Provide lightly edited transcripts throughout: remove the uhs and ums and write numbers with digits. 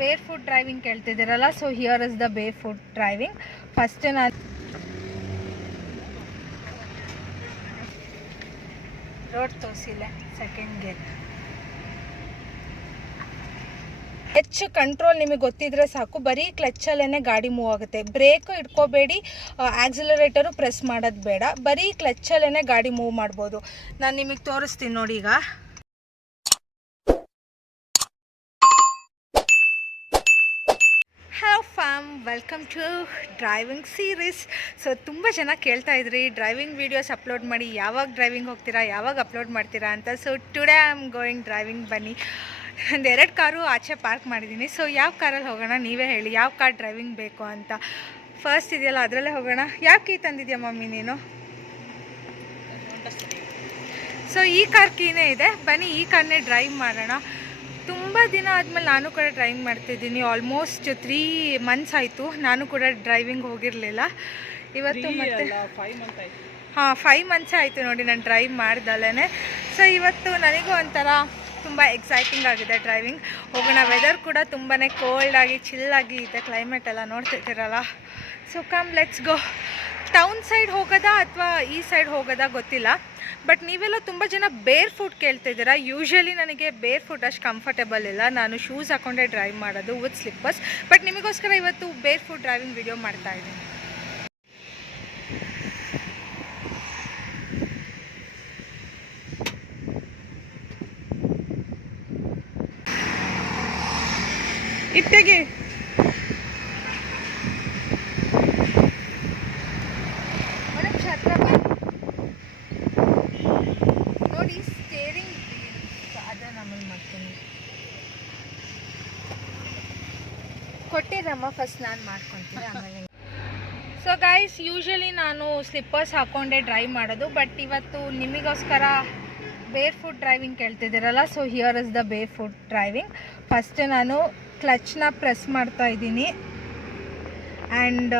ಬೇರ್ foot driving ಕೇಳ್ತಿದ್ದೀರಲ್ಲ, so here is the barefoot driving. First ನಾನು road ತೋರಿಸಿಲ್ಲ, ಸೆಕೆಂಡ್ ಗೇರ್. ಹೆಚ್ಚು ಕಂಟ್ರೋಲ್ ನಿಮಗೆ ಗೊತ್ತಿದ್ರೆ ಸಾಕು, ಬರೀ ಕ್ಲಚ್ಚಲ್ಲೇ ಗಾಡಿ ಮೂವ್ ಆಗುತ್ತೆ. ಬ್ರೇಕ್ ಇಟ್ಕೋಬೇಡಿ, ಆಕ್ಸಿಲರೇಟರು ಪ್ರೆಸ್ ಮಾಡೋದು ಬೇಡ, ಬರೀ ಕ್ಲಚ್ಚಲ್ಲೇ ಗಾಡಿ ಮೂವ್ ಮಾಡ್ಬೋದು. ನಾನು ನಿಮಗೆ ತೋರಿಸ್ತೀನಿ ನೋಡಿ. ಈಗ hello fam, welcome to driving series. So ತುಂಬ ಜನ ಕೇಳ್ತಾ ಇದ್ರಿ ಡ್ರೈವಿಂಗ್ ವೀಡಿಯೋಸ್ ಅಪ್ಲೋಡ್ ಮಾಡಿ, ಯಾವಾಗ ಡ್ರೈವಿಂಗ್ ಹೋಗ್ತೀರಾ, ಯಾವಾಗ ಅಪ್ಲೋಡ್ ಮಾಡ್ತೀರಾ ಅಂತ. So today I am going driving. ಬನ್ನಿ, ಒಂದು 2 ಕಾರು ಆಚೆ ಪಾರ್ಕ್ ಮಾಡಿದ್ದೀನಿ. ಸೊ ಯಾವ ಕಾರಲ್ಲಿ ಹೋಗೋಣ, ನೀವೇ ಹೇಳಿ ಯಾವ ಕಾರ್ ಡ್ರೈವಿಂಗ್ ಬೇಕು ಅಂತ. ಫಸ್ಟ್ ಇದೆಯಲ್ಲ ಅದರಲ್ಲೇ ಹೋಗೋಣ. ಯಾವ ಕೀ ತಂದಿದ್ಯಾ ಮಮ್ಮಿ ನೀನು? ಸೊ ಈ ಕಾರ್ ಕೀನೇ ಇದೆ, ಬನ್ನಿ ಈ ಕಾರ್ನೇ ಡ್ರೈವ್ ಮಾಡೋಣ. ತುಂಬ ದಿನ ಆದಮೇಲೆ ನಾನು ಕೂಡ ಡ್ರೈವಿಂಗ್ ಮಾಡ್ತಿದ್ದೀನಿ. ಆಲ್ಮೋಸ್ಟ್ 3 ಮಂತ್ಸ್ ಆಯಿತು ನಾನು ಕೂಡ ಡ್ರೈವಿಂಗ್ ಹೋಗಿರಲಿಲ್ಲ. ಇವತ್ತು ಮತ್ತೆ 5 ಮಂತ್ಸ್ ಆಯಿತು ನೋಡಿ ನಾನು ಡ್ರೈವ್ ಮಾಡ್ದಲೇ. ಸೊ ಇವತ್ತು ನನಗೂ ಒಂಥರ ತುಂಬ ಎಕ್ಸೈಟಿಂಗ್ ಆಗಿದೆ ಡ್ರೈವಿಂಗ್. ಹೋಗೋಣ. ವೆದರ್ ಕೂಡ ತುಂಬಾ ಕೋಲ್ಡಾಗಿ ಚಿಲ್ಲಾಗಿ ಇದೆ, ಕ್ಲೈಮೇಟ್ ಎಲ್ಲ ನೋಡ್ತಿದ್ದೀರಲ್ಲ. So come let's go. Town side ಹೋಗೋದಾ ಅಥವಾ ಈ ಸೈಡ್ ಹೋಗೋದಾ ಗೊತ್ತಿಲ್ಲ, ಬಟ್ ನೀವೆಲ್ಲ ತುಂಬ ಜನ ಬೇರ್ ಫುಟ್ ಕೇಳ್ತಿದ್ದೀರಾ. ಯೂಶ್ವಲಿ ನನಗೆ ಬೇರ್ ಫುಟ್ ಅಷ್ಟು ಕಂಫರ್ಟೇಬಲ್ ಇಲ್ಲ, ನಾನು ಶೂಸ್ ಹಾಕ್ಕೊಂಡೆ ಡ್ರೈವ್ ಮಾಡೋದು ವಿತ್ ಸ್ಲಿಪ್ಪರ್ಸ್. ಬಟ್ ನಿಮಗೋಸ್ಕರ ಇವತ್ತು ಬೇರ್ ಫುಟ್ ಡ್ರೈವಿಂಗ್ ವಿಡಿಯೋ ಮಾಡ್ತಾಯಿದ್ದೀನಿ. ಇಟ್ಟಿಗೆ ನೋಡಿ, ಸ್ಟೇರಿಂಗ್ ಅದನ್ನು ಆಮೇಲೆ ಮಾಡ್ತೀನಿ. ಕೊಟ್ಟಿರಮ್ಮ, ಫಸ್ಟ್ ನಾನು ಮಾಡ್ಕೊತೀನಿ ಆಮೇಲೆ. ಸೊ ಗೈಸ್, ಯೂಶ್ವಲಿ ನಾನು ಸ್ಲಿಪ್ಪರ್ಸ್ ಹಾಕ್ಕೊಂಡೆ ಡ್ರೈವ್ ಮಾಡೋದು, ಬಟ್ ಇವತ್ತು ನಿಮಗೋಸ್ಕರ ಬೇರ್ ಫುಟ್ ಡ್ರೈವಿಂಗ್ ಕೇಳ್ತಿದ್ದೀರಲ್ಲ, so here is the barefoot driving. First ನಾನು ಕ್ಲಚ್ನ ಪ್ರೆಸ್ ಮಾಡ್ತಾ ಇದ್ದೀನಿ ಆ್ಯಂಡ್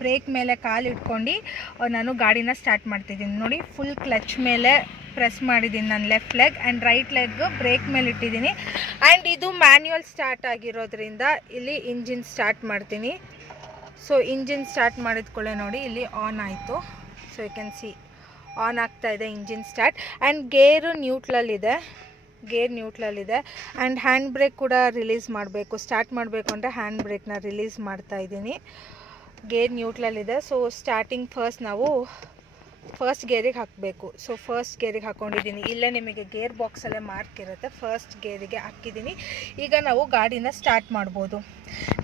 ಬ್ರೇಕ್ ಮೇಲೆ ಕಾಲು ಇಟ್ಕೊಂಡು ನಾನು ಗಾಡಿನ ಸ್ಟಾರ್ಟ್ ಮಾಡ್ತಿದ್ದೀನಿ. ನೋಡಿ, ಫುಲ್ ಕ್ಲಚ್ ಮೇಲೆ ಪ್ರೆಸ್ ಮಾಡಿದ್ದೀನಿ ನಾನು left leg, and right leg brake ಮೇಲೆ ಇಟ್ಟಿದ್ದೀನಿ. ಆ್ಯಂಡ್ ಇದು ಮ್ಯಾನ್ಯುವಲ್ ಸ್ಟಾರ್ಟ್ ಆಗಿರೋದ್ರಿಂದ ಇಲ್ಲಿ ಇಂಜಿನ್ ಸ್ಟಾರ್ಟ್ ಮಾಡ್ತೀನಿ. ಸೊ ಇಂಜಿನ್ ಸ್ಟಾರ್ಟ್ ಮಾಡಿದ್ಕೊಳ್ಳೆ ನೋಡಿ ಇಲ್ಲಿ ಆನ್ ಆಯಿತು. So you can see on ಆಗ್ತಾ ಇದೆ ಇಂಜಿನ್ ಸ್ಟಾರ್ಟ್. ಆ್ಯಂಡ್ ಗೇರ್ ನ್ಯೂಟ್ರಲ್ಲಿದೆ ಆ್ಯಂಡ್ ಹ್ಯಾಂಡ್ ಬ್ರೇಕ್ ಕೂಡ ರಿಲೀಸ್ ಮಾಡಬೇಕು. ಸ್ಟಾರ್ಟ್ ಮಾಡಬೇಕು ಅಂದರೆ ಹ್ಯಾಂಡ್ ಬ್ರೇಕ್ನ ರಿಲೀಸ್ ಮಾಡ್ತಾ ಇದ್ದೀನಿ. ಗೇರ್ ನ್ಯೂಟ್ರಲ್ಲಿದೆ. ಸೊ ಸ್ಟಾರ್ಟಿಂಗ್ ಫಸ್ಟ್ ಗೇರಿಗೆ ಹಾಕಬೇಕು. ಸೊ ಫಸ್ಟ್ ಗೇರಿಗೆ ಹಾಕ್ಕೊಂಡಿದ್ದೀನಿ. ಇಲ್ಲೇ ನಿಮಗೆ ಗೇರ್ ಬಾಕ್ಸಲ್ಲೇ ಮಾರ್ಕ್ ಇರುತ್ತೆ, ಫಸ್ಟ್ ಗೇರಿಗೆ ಹಾಕಿದ್ದೀನಿ. ಈಗ ನಾವು ಗಾಡಿನ ಸ್ಟಾರ್ಟ್ ಮಾಡ್ಬೋದು.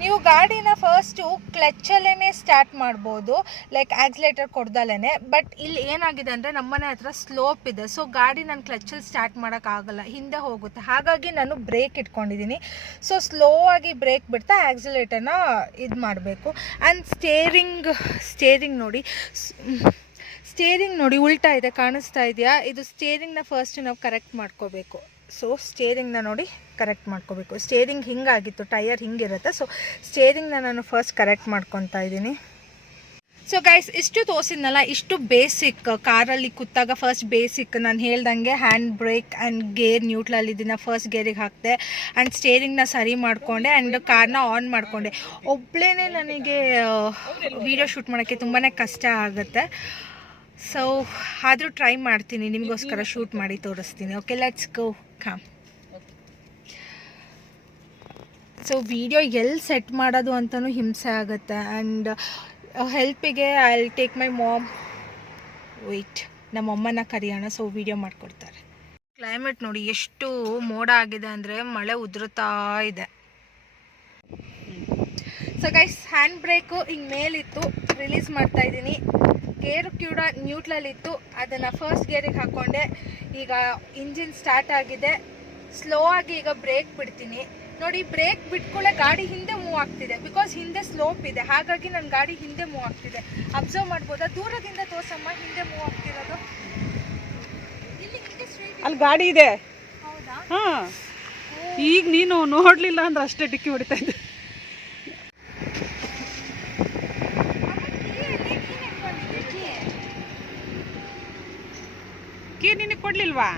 ನೀವು ಗಾಡಿನ ಫಸ್ಟು ಕ್ಲಚ್ಚಲ್ಲೇ ಸ್ಟಾರ್ಟ್ ಮಾಡ್ಬೋದು, ಲೈಕ್ ಆಕ್ಸಿಲೇಟರ್ ಕೊಡ್ದಲೇ. ಬಟ್ ಇಲ್ಲಿ ಏನಾಗಿದೆ ಅಂದರೆ ನಮ್ಮನೆ ಹತ್ರ ಸ್ಲೋಪ್ ಇದೆ, ಸೊ ಗಾಡಿ ನಾನು ಕ್ಲಚ್ಚಲ್ಲಿ ಸ್ಟಾರ್ಟ್ ಮಾಡೋಕ್ಕಾಗಲ್ಲ, ಹಿಂದೆ ಹೋಗುತ್ತೆ. ಹಾಗಾಗಿ ನಾನು ಬ್ರೇಕ್ ಇಟ್ಕೊಂಡಿದ್ದೀನಿ. ಸೊ ಸ್ಲೋ ಆಗಿ ಬ್ರೇಕ್ ಬಿಡ್ತಾ ಆಕ್ಸಿಲೇಟರ್ನ ಇದು ಮಾಡಬೇಕು. ಆ್ಯಂಡ್ ಸ್ಟೇರಿಂಗ್ ನೋಡಿ ಉಲ್ಟಾ ಇದೆ, ಕಾಣಿಸ್ತಾ ಇದೆಯಾ? ಇದು ಸ್ಟೇರಿಂಗ್ನ ಫಸ್ಟ್ ನಾವು ಕರೆಕ್ಟ್ ಮಾಡ್ಕೋಬೇಕು. ಸೊ ಸ್ಟೇರಿಂಗ್ನ ನೋಡಿ ಕರೆಕ್ಟ್ ಮಾಡ್ಕೋಬೇಕು. ಸ್ಟೇರಿಂಗ್ ಹಿಂಗಾಗಿತ್ತು, ಟೈರ್ ಹಿಂಗಿರುತ್ತೆ. ಸೊ ಸ್ಟೇರಿಂಗ್ನ ನಾನು ಫಸ್ಟ್ ಕರೆಕ್ಟ್ ಮಾಡ್ಕೊತಾ ಇದ್ದೀನಿ. ಸೊ ಗೈಸ್, ಇಷ್ಟು ತೋರಿಸಿದ್ನಲ್ಲ, ಇಷ್ಟು ಬೇಸಿಕ್. ಕಾರಲ್ಲಿ ಕೂತಾಗ ಫಸ್ಟ್ ಬೇಸಿಕ್ ನಾನು ಹೇಳ್ದಂಗೆ hand break and gear neutral ಇದನ್ನು ಫಸ್ಟ್ ಗೇರಿಗೆ ಹಾಕಿದೆ ಆ್ಯಂಡ್ ಸ್ಟೇರಿಂಗ್ನ ಸರಿ ಮಾಡಿಕೊಂಡೆ ಆ್ಯಂಡ್ ಕಾರ್ನ ಆನ್ ಮಾಡಿಕೊಂಡೆ. ಒಬ್ಬಳೇ ನನಗೆ ವೀಡಿಯೋ ಶೂಟ್ ಮಾಡೋಕ್ಕೆ ತುಂಬಾ ಕಷ್ಟ ಆಗುತ್ತೆ. ಸೊ ಆದರೂ ಟ್ರೈ ಮಾಡ್ತೀನಿ, ನಿಮಗೋಸ್ಕರ ಶೂಟ್ ಮಾಡಿ ತೋರಿಸ್ತೀನಿ. Okay, let's go. Come. So video ಎಲ್ಲಿ ಸೆಟ್ ಮಾಡೋದು ಅಂತಲೂ ಹಿಂಸೆ ಆಗುತ್ತೆ. ಆ್ಯಂಡ್ ಹೆಲ್ಪಿಗೆ I will take my mom. Wait, ನಮ್ಮಮ್ಮನ ಕರೆಯೋಣ. ಸೊ ವಿಡಿಯೋ ಮಾಡಿಕೊಡ್ತಾರೆ. ಕ್ಲೈಮೇಟ್ ನೋಡಿ ಎಷ್ಟು ಮೋಡ ಆಗಿದೆ ಅಂದರೆ ಮಳೆ ಉದುರುತ್ತಾ ಇದೆ. ಸೊ ಗೈಸ್, ಹ್ಯಾಂಡ್ ಬ್ರೇಕು ಹಿಂಗೆ ಮೇಲಿತ್ತು, ರಿಲೀಸ್ ಮಾಡ್ತಾ ಇದ್ದೀನಿ. ಗೇರು ಕೂಡ ನ್ಯೂಟ್ರಲ್ಲಿತ್ತು, ಅದನ್ನು ಫಸ್ಟ್ ಗೇರಿಗೆ ಹಾಕ್ಕೊಂಡೆ. ಈಗ ಇಂಜಿನ್ ಸ್ಟಾರ್ಟ್ ಆಗಿದೆ. ಸ್ಲೋ ಆಗಿ ಈಗ ಬ್ರೇಕ್ ಬಿಡ್ತೀನಿ. ನೋಡಿ, ಬ್ರೇಕ್ ಬಿಟ್ಕೊಳ್ಳೆ ಗಾಡಿ ಹಿಂದೆ ಮೂವ್ ಆಗ್ತಿದೆ, ಬಿಕಾಸ್ ಹಿಂದೆ ಸ್ಲೋಪ್ ಇದೆ, ಹಾಗಾಗಿ ನನ್ನ ಗಾಡಿ ಹಿಂದೆ ಮೂವ್ ಆಗ್ತಿದೆ. ಅಬ್ಸರ್ವ್ ಮಾಡ್ಬೋದಾ? ದೂರದಿಂದ ತೋರ್ಸಮ್ಮ, ಹಿಂದೆ ಮೂವ್ ಆಗ್ತಿರೋದು. ಅಲ್ಲಿ ಗಾಡಿ ಇದೆ. ಹೌದಾ? ಹಾಂ, ಈಗ ನೀನು ನೋಡಲಿಲ್ಲ ಅಂದ್ರೆ ಅಷ್ಟೇ ಡಿಕ್ಕಿ ಹೊಡಿತಾ ಇದ್ದೆ. ಕೀ ನಿನಗೆ ಕೊಡ್ಲಿಲ್ವಾ?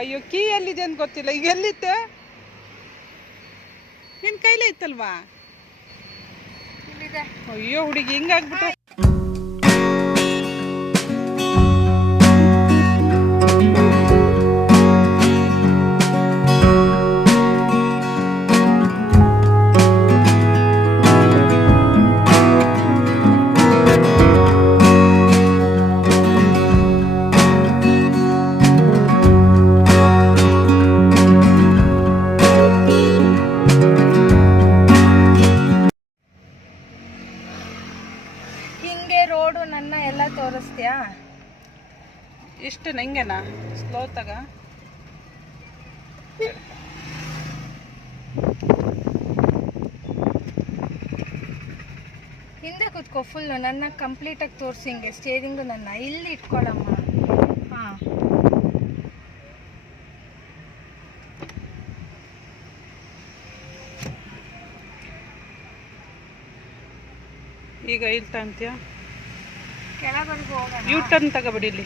ಅಯ್ಯೋ ಕೀ ಎಲ್ಲಿದೆ ಅಂತ ಗೊತ್ತಿಲ್ಲ. ಈಗ ಎಲ್ಲಿತ್ತೆ? ನಿನ್ನ ಕೈಲೇ ಇತ್ತಲ್ವಾ? ಇಲ್ಲಿದೆ. ಅಯ್ಯೋ ಹುಡುಗಿ ಹಿಂಗಾಗ್ಬಿಟ್ಟು. ಹಿಂಗೆ ರೋಡು ನನ್ನ ಎಲ್ಲ ತೋರಿಸ್ತೀಯಾ? ಇಷ್ಟು ನಂಗೆನಾ? ಸ್ಲೋ ತಗ. ಹಿಂದೆ ಕೂತ್ಕೋ ಫುಲ್ಲು ನನ್ನ ಕಂಪ್ಲೀಟಾಗಿ ತೋರಿಸಿ. ಹಿಂಗೆ ಸ್ಟೇರಿಂಗು ನನ್ನ ಇಲ್ಲಿ ಇಟ್ಕೊಳ್ಳಮ್ಮ. ಹಾಂ, ಈಗ ಇಲ್ಲಿ ತಂತೀಯ? ಕೆಳಗಡೆಗೂ ಹೋಗೋಣ. ಯೂ ಟರ್ನ್ ತಗೋಬಿಡಿ ಇಲ್ಲಿ.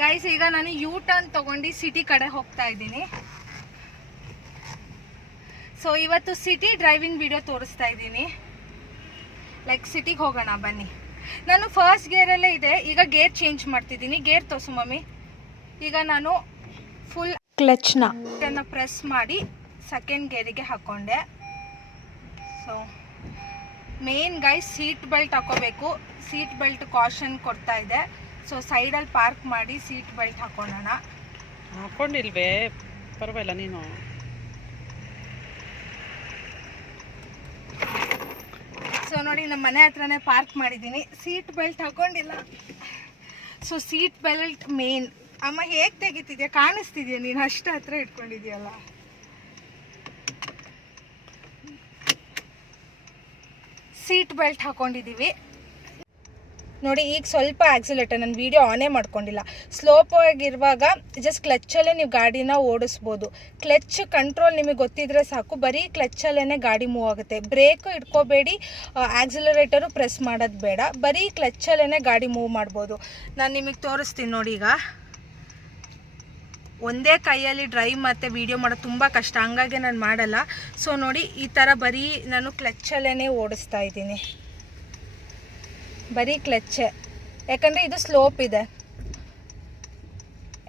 ಗೈಸ್, ಈಗ ನಾನು ಯೂ ಟರ್ನ್ ತಗೊಂಡು ಸಿಟಿ ಕಡೆ ಹೋಗ್ತಾ ಇದ್ದೀನಿ. ಸೊ ಇವತ್ತು ಸಿಟಿ ಡ್ರೈವಿಂಗ್ ವಿಡಿಯೋ ತೋರಿಸ್ತಾ ಇದ್ದೀನಿ. ಲೈಕ್ ಸಿಟಿಗೆ ಹೋಗೋಣ ಬನ್ನಿ. ನಾನು ಫಸ್ಟ್ ಗೇರಲ್ಲೇ ಇದೆ. ಈಗ ಗೇರ್ ಚೇಂಜ್ ಮಾಡ್ತಿದ್ದೀನಿ. ಗೇರ್ ತೋರಿಸು ಮಮ್ಮಿ. ಈಗ ನಾನು ಫುಲ್ ಕ್ಲಚ್ನ ಪ್ರೆಸ್ ಮಾಡಿ ಸೆಕೆಂಡ್ ಗೇರಿಗೆ ಹಾಕ್ಕೊಂಡೆ. So main guys, seat belt ಹಾಕೋಬೇಕು. ಸೀಟ್ ಬೆಲ್ಟ್ ಕಾಷನ್ ಕೊಡ್ತಾ ಇದೆ. ಸೊ ಸೈಡಲ್ಲಿ ಪಾರ್ಕ್ ಮಾಡಿ ಸೀಟ್ ಬೆಲ್ಟ್ ಹಾಕೊಳ್ಳೋಣ. ಹಾಕೊಂಡಿಲ್ವೇ? ಪರವಾಗಿಲ್ಲ ನೀನು. ಸೊ ನೋಡಿ, ನಮ್ಮ ಮನೆ ಹತ್ರನೇ ಪಾರ್ಕ್ ಮಾಡಿದ್ದೀನಿ. ಸೀಟ್ ಬೆಲ್ಟ್ ಹಾಕೊಂಡಿಲ್ಲ. So seat belt main. ಅಮ್ಮ ಹೇಗೆ ತೆಗಿತಿದ್ಯಾ? ಕಾಣಿಸ್ತಿದ್ಯಾ ನೀನು? ಅಷ್ಟು ಹತ್ರ ಇಟ್ಕೊಂಡಿದ್ಯಲ್ಲ. ಸೀಟ್ ಬೆಲ್ಟ್ ಹಾಕೊಂಡಿದ್ದೀವಿ ನೋಡಿ. ಈಗ ಸ್ವಲ್ಪ ಆಕ್ಸಿಲೇಟರ್, ನಾನು ವೀಡಿಯೋ ಆನೇ ಮಾಡ್ಕೊಂಡಿಲ್ಲ. ಸ್ಲೋಪ್ ಆಗಿರುವಾಗ ಜಸ್ಟ್ ಕ್ಲಚ್ಚಲ್ಲೇ ನೀವು ಗಾಡಿನ ಓಡಿಸ್ಬೋದು. ಕ್ಲಚ್ ಕಂಟ್ರೋಲ್ ನಿಮಗೆ ಗೊತ್ತಿದ್ರೆ ಸಾಕು. ಬರೀ ಕ್ಲಚ್ಚಲ್ಲೇ ಗಾಡಿ ಮೂವ್ ಆಗುತ್ತೆ. ಬ್ರೇಕ್ ಇಟ್ಕೋಬೇಡಿ, ಆಕ್ಸಿಲರೇಟರು ಪ್ರೆಸ್ ಮಾಡೋದು ಬೇಡ. ಬರೀ ಕ್ಲಚ್ಚಲ್ಲೇ ಗಾಡಿ ಮೂವ್ ಮಾಡ್ಬೋದು. ನಾನು ನಿಮಗೆ ತೋರಿಸ್ತೀನಿ ನೋಡಿ. ಈಗ ಒಂದೇ ಕೈಯಲ್ಲಿ ಡ್ರೈವ್ ಮತ್ತು ವೀಡಿಯೋ ಮಾಡೋದು ತುಂಬ ಕಷ್ಟ, ಹಂಗಾಗಿ ನಾನು ಮಾಡಲ್ಲ. ಸೊ ನೋಡಿ, ಈ ಥರ ಬರೀ ನಾನು ಕ್ಲಚ್ಚಲ್ಲೇ ಓಡಿಸ್ತಾ ಇದ್ದೀನಿ. ಬರೀ ಕ್ಲಚ್ಚೆ, ಯಾಕಂದರೆ ಇದು ಸ್ಲೋಪ್ ಇದೆ.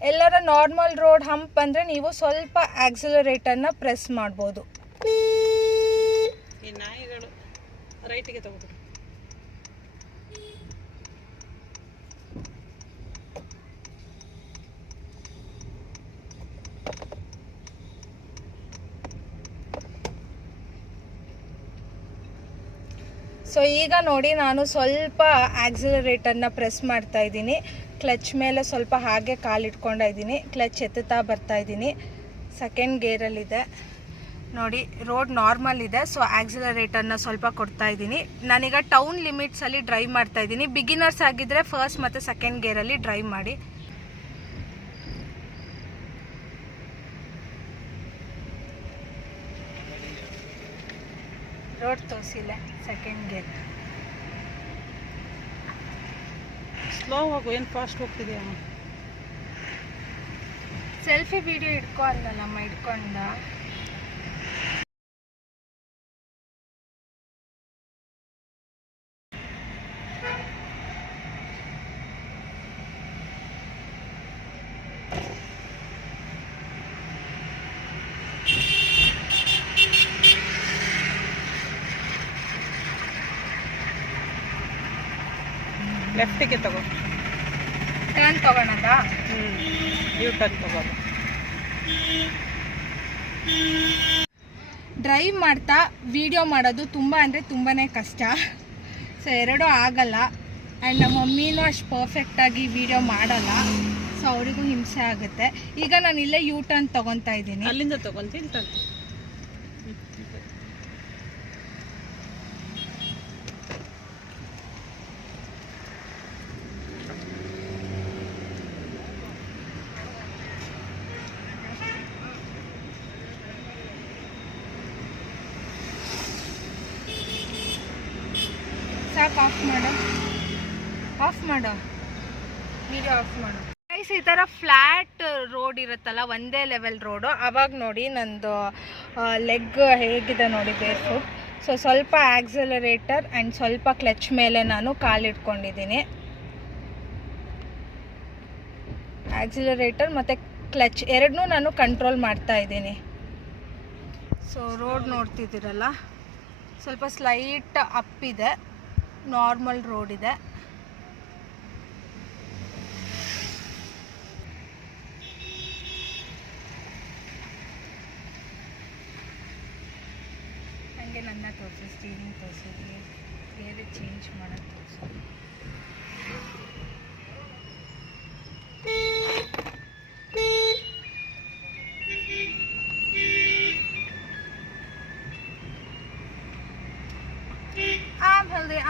ಎಲ್ಲರ ನಾರ್ಮಲ್ ರೋಡ್ ಹಂಪ್ ಬಂದರೆ ನೀವು ಸ್ವಲ್ಪ ಆಕ್ಸಿಲರೇಟರ್ನ ಪ್ರೆಸ್ ಮಾಡ್ಬೋದು. ಈ ನಾಯಿಗಳು ರೈಟಿಗೆ ತಗೋಬಿಡು. ಸೊ ಈಗ ನೋಡಿ, ನಾನು ಸ್ವಲ್ಪ ಆಕ್ಸಿಲರೇಟರ್ನ ಪ್ರೆಸ್ ಮಾಡ್ತಾ ಇದ್ದೀನಿ. ಕ್ಲಚ್ ಮೇಲೆ ಸ್ವಲ್ಪ ಹಾಗೆ ಕಾಲಿಟ್ಕೊಂಡ ಇದ್ದೀನಿ. ಕ್ಲಚ್ ಎತ್ತುತ್ತಾ ಬರ್ತಾ ಇದ್ದೀನಿ. ಸೆಕೆಂಡ್ ಗೇರಲ್ಲಿದೆ ನೋಡಿ. ರೋಡ್ ನಾರ್ಮಲ್ ಇದೆ. ಸೊ ಆಕ್ಸಿಲರೇಟರ್ನ ಸ್ವಲ್ಪ ಕೊಡ್ತಾ ಇದ್ದೀನಿ. ನಾನೀಗ ಟೌನ್ ಲಿಮಿಟ್ಸಲ್ಲಿ ಡ್ರೈವ್ ಮಾಡ್ತಾ ಇದ್ದೀನಿ. ಬಿಗಿನರ್ಸ್ ಆಗಿದ್ದರೆ ಫಸ್ಟ್ ಮತ್ತು ಸೆಕೆಂಡ್ ಗೇರಲ್ಲಿ ಡ್ರೈವ್ ಮಾಡಿ. ರೋಡ್ ತೋರಿಸಿಲ್ಲ. ಸೆಕೆಂಡ್ ಗೇರ್ ಸ್ಲೋ ಹೋಗು. ಏನು ಫಾಸ್ಟ್ ಹೋಗ್ತಿದೆಯಾ? ಸೆಲ್ಫಿ ವಿಡಿಯೋ ಇಟ್ಕೊ ಅಂದಲ್ಲಮ್ಮ, ಇಟ್ಕೊಂಡ. ಲೆಫ್ಟಿಗೆ ತಗೋ. ಟರ್ನ್ ತಗೊಳದ? ಯೂ ಟರ್ನ್ ತಗೋದು. ಡ್ರೈವ್ ಮಾಡ್ತಾ ವಿಡಿಯೋ ಮಾಡೋದು ತುಂಬ ಅಂದರೆ ತುಂಬಾ ಕಷ್ಟ. ಸೊ ಎರಡೂ ಆಗಲ್ಲ. ಆ್ಯಂಡ್ ನಮ್ಮ ಮಮ್ಮಿನೂ ಅಷ್ಟು ಪರ್ಫೆಕ್ಟಾಗಿ ವಿಡಿಯೋ ಮಾಡಲ್ಲ. ಸೊ ಅವರಿಗೂ ಹಿಂಸೆ ಆಗುತ್ತೆ. ಈಗ ನಾನು ಇಲ್ಲೇ ಯೂ ಟರ್ನ್ ತೊಗೊತಾ ಇದ್ದೀನಿ. ಅಲ್ಲಿಂದ ತೊಗೊಂತೀನಿ ಟರ್ನ್. ಸಾಕು, ಆಫ್ ಮಾಡು ವಿಡಿಯೋ ಆಫ್ ಮಾಡು. ಗೈಸ್, ಈ ಥರ ಫ್ಲ್ಯಾಟ್ ರೋಡ್ ಇರುತ್ತಲ್ಲ, ಒಂದೇ ಲೆವೆಲ್ ರೋಡು, ಅವಾಗ ನೋಡಿ ನಂದು ಲೆಗ್ ಹೇಗಿದೆ ನೋಡಿ, ಬೇರ್ ಫುಟ್. ಸೊ ಸ್ವಲ್ಪ ಆಕ್ಸಲರೇಟರ್ ಆ್ಯಂಡ್ ಸ್ವಲ್ಪ ಕ್ಲಚ್ ಮೇಲೆ ನಾನು ಕಾಲಿಟ್ಕೊಂಡಿದ್ದೀನಿ. ಆಕ್ಸಿಲರೇಟರ್ ಮತ್ತು ಕ್ಲಚ್ ಎರಡನ್ನೂ ನಾನು ಕಂಟ್ರೋಲ್ ಮಾಡ್ತಾ ಇದ್ದೀನಿ. ಸೊ ರೋಡ್ ನೋಡ್ತಿದ್ದೀರಲ್ಲ, ಸ್ವಲ್ಪ ಸ್ಲೈಟ್ ಅಪ್ ಇದೆ, ನಾರ್ಮಲ್ ರೋಡ್ ಇದೆ. ಹಾಗೆ ನನ್ನ ತೋರಿಸಿ, ಸ್ಟೀರಿಂಗ್ ತೋರಿಸಿದ್ವಿ, ಬೇರೆ ಚೇಂಜ್ ಮಾಡೋದು ತೋರಿಸಿ.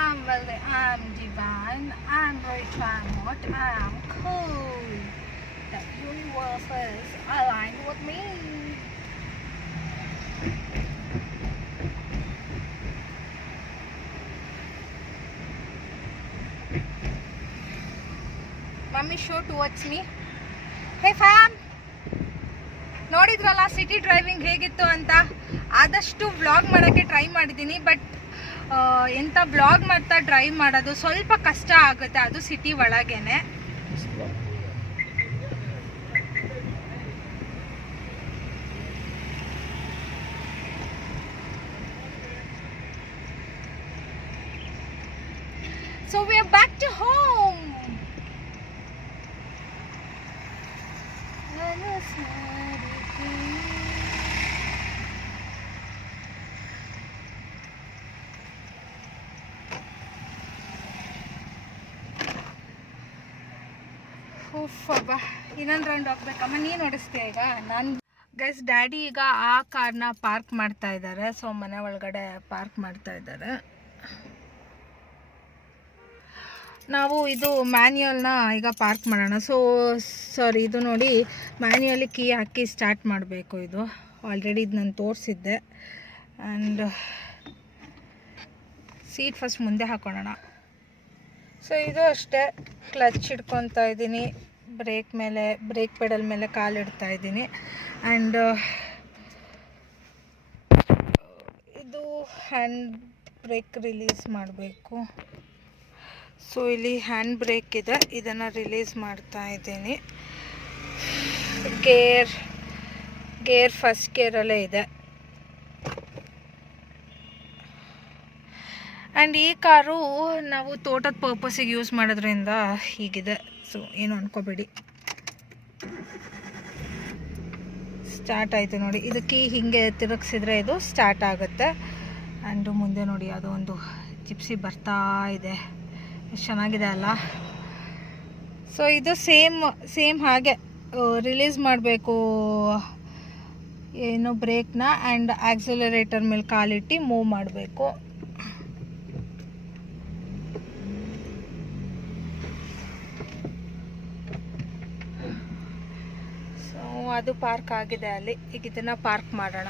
I'm wealthy, I'm divine, I'm rich, I'm hot, I'm cool. The universe is aligned with me. Mommy, show towards me. Hey fam! ನೋಡಿದ್ರಲ್ಲ ಸಿಟಿ ಡ್ರೈವಿಂಗ್ ಹೇಗಿತ್ತು ಅಂತ. ಆದಷ್ಟು ವ್ಲಾಗ್ ಮಾಡೋಕ್ಕೆ ಟ್ರೈ ಮಾಡಿದ್ದೀನಿ, ಬಟ್ ಎಂಥ ವ್ಲಾಗ್ ಮಾಡ್ತಾ ಡ್ರೈವ್ ಮಾಡೋದು ಸ್ವಲ್ಪ ಕಷ್ಟ ಆಗುತ್ತೆ, ಅದು city ಒಳಗೇನೆ. So we are back to home. ಹಬ್ಬ, ಇನ್ನೊಂದು ರೌಂಡ್ ಹೋಗ್ಬೇಕಮ್ಮ. ನೀನು ಓಡಿಸ್ತೀಯ ಈಗ? ನಾನು ಗೈಸ್, ಡ್ಯಾಡಿ ಈಗ ಆ ಕಾರ್ನ ಪಾರ್ಕ್ ಮಾಡ್ತಾ ಇದ್ದಾರೆ. ಸೊ ಮನೆ ಒಳಗಡೆ ಪಾರ್ಕ್ ಮಾಡ್ತಾ ಇದ್ದಾರೆ. ನಾವು ಇದು ಮ್ಯಾನ್ಯುಯಲ್ನ ಈಗ ಪಾರ್ಕ್ ಮಾಡೋಣ. ಸಾರಿ, ಇದು ನೋಡಿ, ಮ್ಯಾನ್ಯುಯಲಿ ಕೀ ಹಾಕಿ ಸ್ಟಾರ್ಟ್ ಮಾಡಬೇಕು. ಇದು ಆಲ್ರೆಡಿ ಇದು ನಾನು ತೋರಿಸಿದ್ದೆ. ಆ್ಯಂಡ್ ಸೀಟ್ ಫಸ್ಟ್ ಮುಂದೆ ಹಾಕೊಳ್ಳೋಣ. ಸೊ ಇದು ಅಷ್ಟೇ, ಕ್ಲಚ್ ಹಿಡ್ಕೊತಾ ಇದ್ದೀನಿ, ಬ್ರೇಕ್ ಪೆಡಲ್ ಮೇಲೆ ಕಾಲಿಡ್ತಾ ಇದ್ದೀನಿ. ಆ್ಯಂಡ್ ಇದು ಹ್ಯಾಂಡ್ ಬ್ರೇಕ್ ರಿಲೀಸ್ ಮಾಡಬೇಕು. ಸೊ ಇಲ್ಲಿ ಹ್ಯಾಂಡ್ ಬ್ರೇಕ್ ಇದೆ, ಇದನ್ನು ರಿಲೀಸ್ ಮಾಡ್ತಾ ಇದ್ದೀನಿ. ಗೇರ್ ಫಸ್ಟ್ ಗೇರಲ್ಲೇ ಇದೆ. ಆ್ಯಂಡ್ ಈ ಕಾರು ನಾವು ತೋಟದ ಪರ್ಪಸಿಗೆ ಯೂಸ್ ಮಾಡೋದ್ರಿಂದ ಹೀಗಿದೆ. ಸೊ ಏನು ಅನ್ಕೋಬೇಡಿ. ಸ್ಟಾರ್ಟ್ ಆಯಿತು ನೋಡಿ, ಇದು ಕೀ ಹಿಂಗೆ ತಿರುಗಿಸಿದ್ರೆ ಇದು ಸ್ಟಾರ್ಟ್ ಆಗುತ್ತೆ. ಆ್ಯಂಡ್ ಮುಂದೆ ನೋಡಿ, ಅದು ಒಂದು ಜಿಪ್ಸಿ ಬರ್ತಾ ಇದೆ. ಎಷ್ಟು ಚೆನ್ನಾಗಿದೆ ಅಲ್ಲ. ಸೊ ಇದು ಸೇಮ್ ಹಾಗೆ ರಿಲೀಸ್ ಮಾಡಬೇಕು ಏನು ಬ್ರೇಕ್ನ, ಆ್ಯಂಡ್ ಆಕ್ಸಿಲರೇಟರ್ ಮೇಲೆ ಕಾಲಿಟ್ಟು ಮೂವ್ ಮಾಡಬೇಕು. ಅದು ಪಾರ್ಕ್ ಆಗಿದೆ ಅಲ್ಲಿ. ಈಗ ಇದನ್ನು ಪಾರ್ಕ್ ಮಾಡೋಣ.